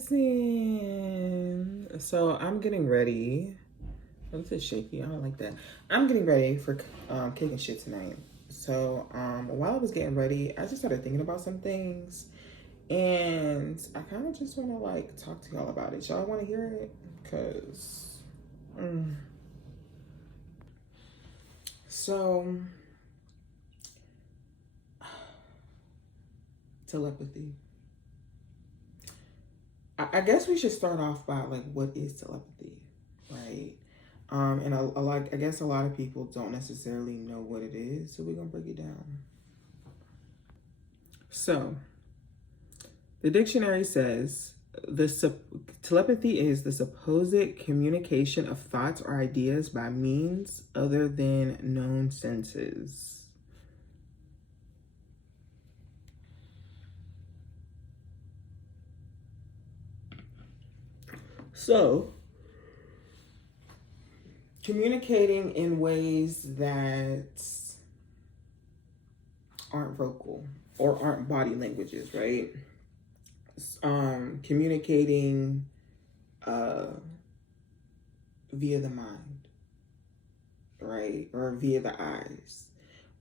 Listen. So I'm getting ready. Oh, this is shaky. I don't like that. I'm getting ready for cake and shit tonight. So while I was getting ready, I just started thinking about some things, and I kind of just want to like talk to y'all about it. Y'all want to hear it? Cause so telepathy. I guess we should start off by like, what is telepathy, right? And I guess a lot of people don't necessarily know what it is, so we're gonna break it down. So, the dictionary says telepathy is the supposed communication of thoughts or ideas by means other than known senses. So, communicating in ways that aren't vocal or aren't body languages, right? Communicating via the mind, right? Or via the eyes.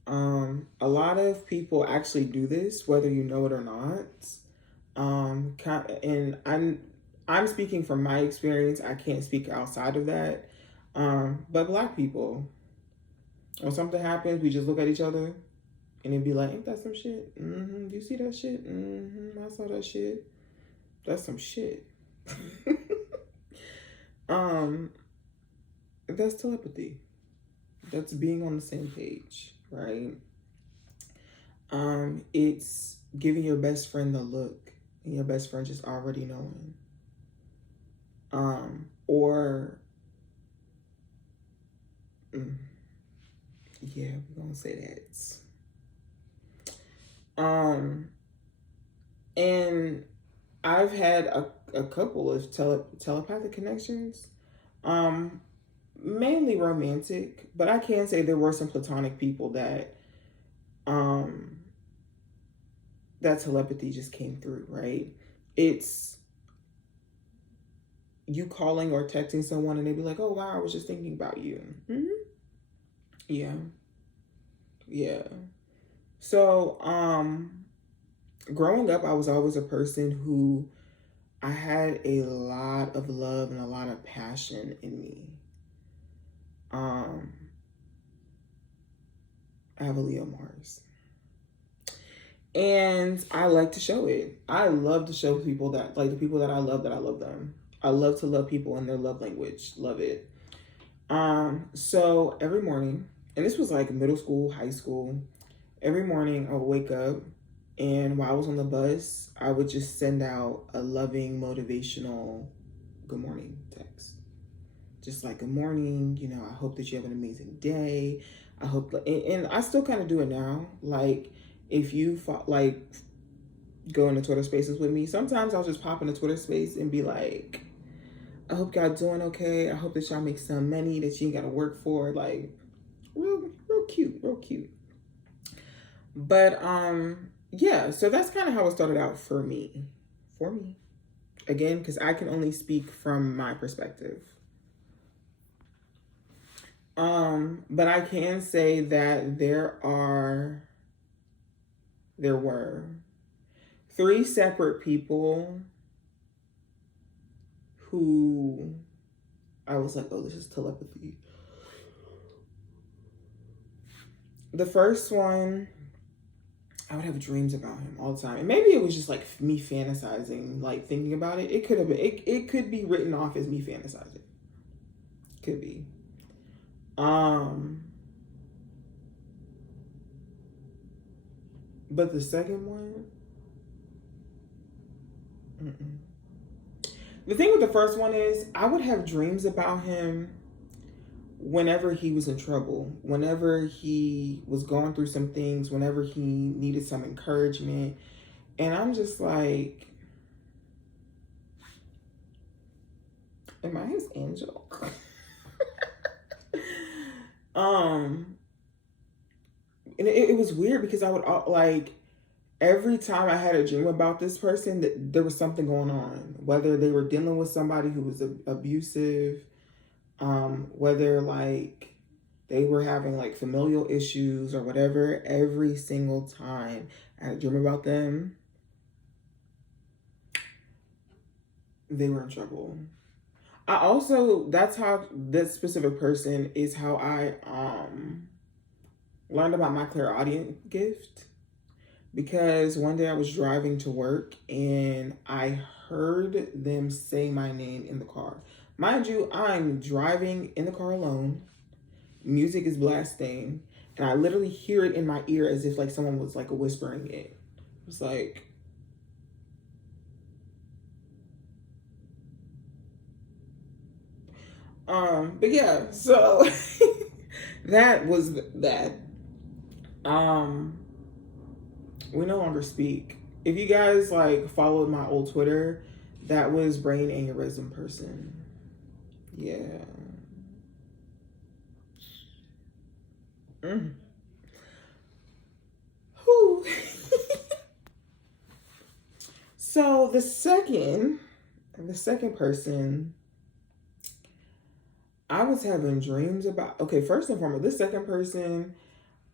A lot of people actually do this, whether you know it or not. And I'm speaking from my experience. I can't speak outside of that. But Black people, when something happens, we just look at each other and it'd be like, ain't that some shit? Do you see that shit? I saw that shit. That's some shit. That's telepathy. That's being on the same page, right? It's giving your best friend the look and your best friend just already knowing. Yeah, we're gonna say that. And I've had a couple of telepathic connections, mainly romantic, but I can say there were some platonic people that that telepathy just came through, right? It's you calling or texting someone and they'd be like, oh wow, I was just thinking about you. Yeah. So growing up, I was always a person who I had a lot of love and a lot of passion in me. I have a Leo Mars. And I like to show it. I love to show people that, like, the people that I love them. I love to love people in their love language. Love it. So every morning, and this was like middle school, high school, every morning I would wake up, and while I was on the bus, I would just send out a loving, motivational good morning text. Just like, good morning, you know, I hope that you have an amazing day. I hope, and I still kind of do it now. Like, if you like go into Twitter spaces with me, sometimes I'll just pop in a Twitter space and be like, I hope y'all doing okay. I hope that y'all make some money that you ain't got to work for. Like, real cute. But yeah, so that's kind of how it started out for me. Again, because I can only speak from my perspective. But I can say that there were 3 separate people who I was like, oh, this is telepathy. The first one, I would have dreams about him all the time. And maybe it was just like me fantasizing, like thinking about it. It could have been, it could be written off as me fantasizing. Could be. But the second one, the thing with the first one is I would have dreams about him whenever he was in trouble, whenever he was going through some things, whenever he needed some encouragement. And I'm just like, am I his angel? And it was weird because I would like, every time I had a dream about this person, that there was something going on. Whether they were dealing with somebody who was abusive, whether like they were having like familial issues or whatever, every single time I had a dream about them, they were in trouble. I also, that's how this specific person is how I learned about my clairaudient gift. Because one day I was driving to work and I heard them say my name in the car. Mind you, I'm driving in the car alone. Music is blasting. And I literally hear it in my ear as if like someone was like whispering it. It's like... but yeah, so that was that. We no longer speak. If you guys like followed my old Twitter, that was brain aneurysm person. Yeah. Whew. So the second person I was having dreams about. Okay, first and foremost, this second person,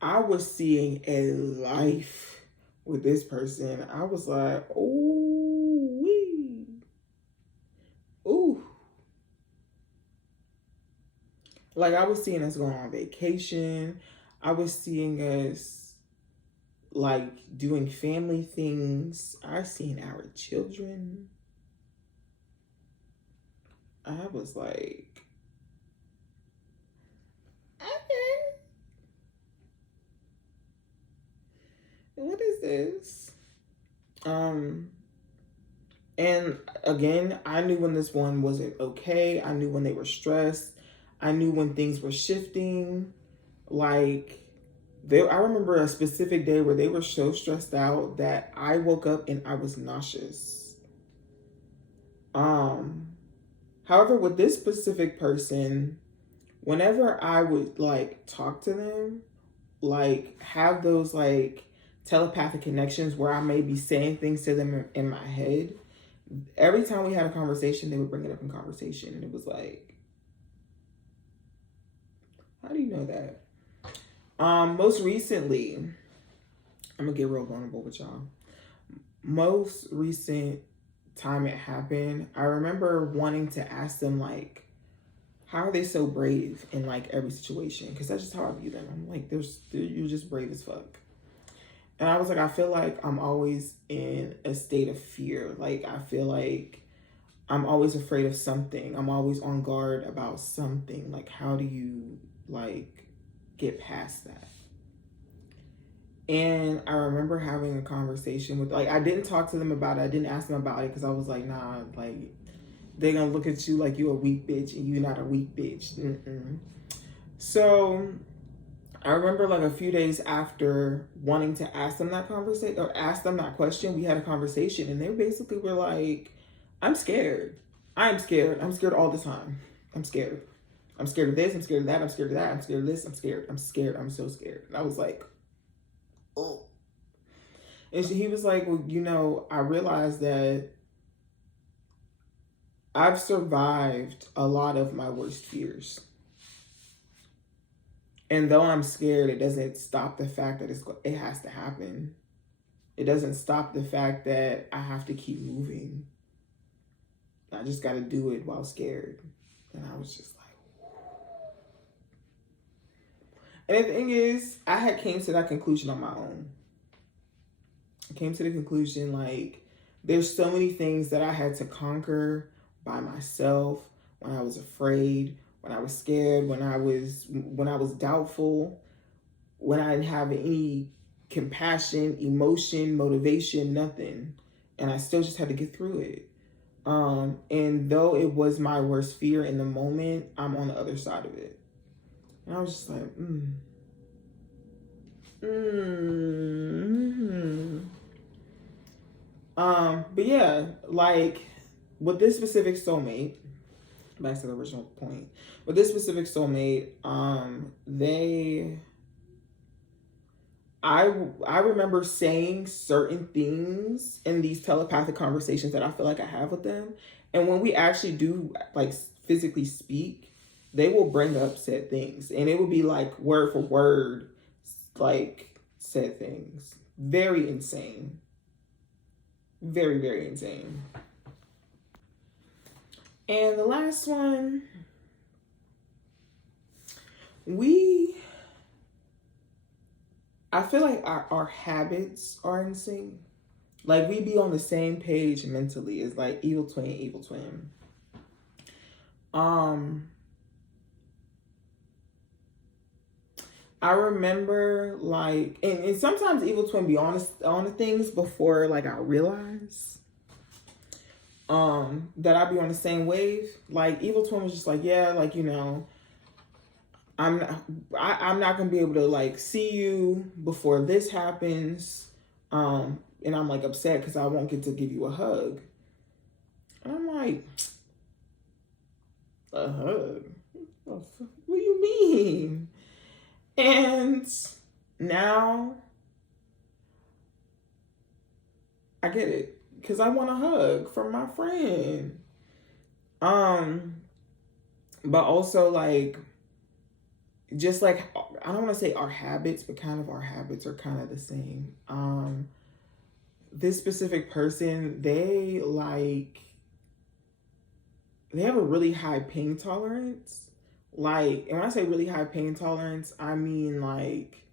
I was seeing a life with this person. I was like, ooh, wee. Ooh. Like, I was seeing us going on vacation. I was seeing us, like, doing family things. I seen our children. I was like, okay. What is this? And again, I knew when this one wasn't okay. I knew when they were stressed. I knew when things were shifting. Like, I remember a specific day where they were so stressed out that I woke up and I was nauseous. However, with this specific person, whenever I would like talk to them, like have those like telepathic connections where I may be saying things to them in my head, every time we had a conversation, they would bring it up in conversation. And it was like, how do you know that? Most recently, I'm gonna get real vulnerable with y'all. Most recent time it happened, I remember wanting to ask them like, how are they so brave in like every situation? Because that's just how I view them. I'm like, you're just brave as fuck. And I was like, I feel like I'm always in a state of fear. Like, I feel like I'm always afraid of something. I'm always on guard about something. Like, how do you like get past that? And I remember having a conversation with, like, I didn't talk to them about it. I didn't ask them about it because I was like, nah, like, they're going to look at you like you're a weak bitch and you're not a weak bitch. So I remember like a few days after wanting to ask them that conversation or ask them that question, we had a conversation and they basically were like, I'm scared. I'm scared. I'm scared all the time. I'm scared. I'm scared of this. I'm scared of that. I'm scared of that. I'm scared of this. I'm scared. I'm scared. I'm so scared. And I was like, oh. And he was like, well, you know, I realized that I've survived a lot of my worst fears. And though I'm scared, it doesn't stop the fact that it has to happen. It doesn't stop the fact that I have to keep moving. I just got to do it while scared. And I was just like, and the thing is, I had came to that conclusion on my own. I came to the conclusion, like, there's so many things that I had to conquer by myself when I was afraid, when I was scared, when I was doubtful, when I didn't have any compassion, emotion, motivation, nothing. And I still just had to get through it. And though it was my worst fear in the moment, I'm on the other side of it. And I was just like, but yeah, like with this specific soulmate, back to the original point, with this specific soulmate, I remember saying certain things in these telepathic conversations that I feel like I have with them. And when we actually do like physically speak, they will bring up said things. And it will be like word for word, like said things. Very insane. Very, very insane. And the last one, I feel like our habits are insane. Like we be on the same page mentally. It's like evil twin, evil twin. I remember like, and sometimes evil twin be honest on the things before like I realize that I be on the same wave. Like evil twin was just like, yeah, like, you know, I'm not gonna be able to like see you before this happens. And I'm like upset because I won't get to give you a hug. And I'm like, a hug? What do you mean? And now I get it because I want a hug from my friend. But also like, just like, I don't want to say our habits, but kind of our habits are kind of the same. This specific person, they have a really high pain tolerance. Like, and when I say really high pain tolerance, I mean like,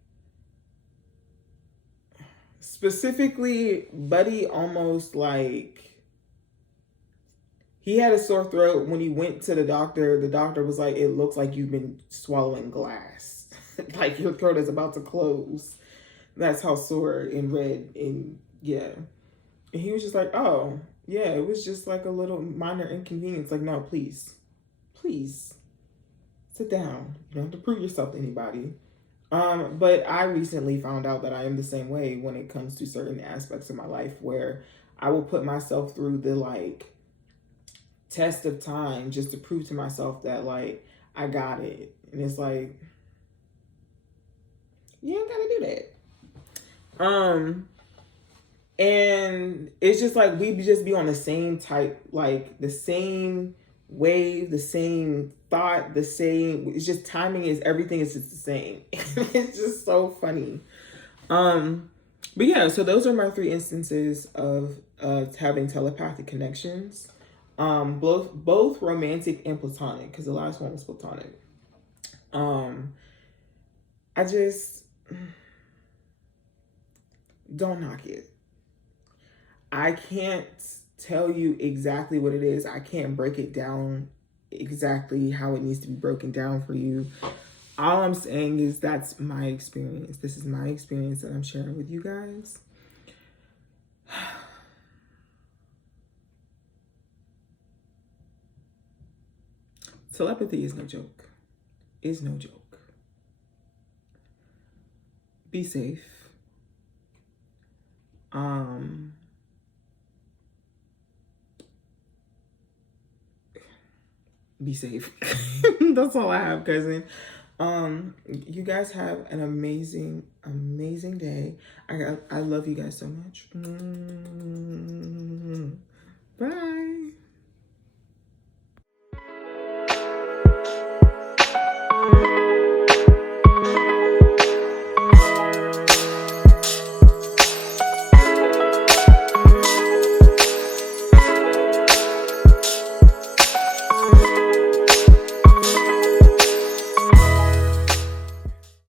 specifically, Buddy almost like, he had a sore throat. When he went to the doctor was like, it looks like you've been swallowing glass. Like your throat is about to close. That's how sore and red and yeah. And he was just like, oh, yeah, it was just like a little minor inconvenience. Like, no, please, sit down. You don't have to prove yourself to anybody. But I recently found out that I am the same way when it comes to certain aspects of my life where I will put myself through the like test of time just to prove to myself that like I got it. And it's like, you ain't gotta do that. And it's just like we just be on the same type, like the same wave, the same thought, the same. It's just timing is everything is just the same. It's just so funny. But yeah, so those are my 3 instances of having telepathic connections. Both romantic and platonic, because the last one was platonic. I just don't knock it. I can't tell you exactly what it is. I can't break it down exactly how it needs to be broken down for you. All I'm saying is that's my experience. This is my experience that I'm sharing with you guys. Telepathy is no joke. Is no joke. Be safe. Be safe. That's all I have, cousin. You guys have an amazing, amazing day. I love you guys so much. Bye.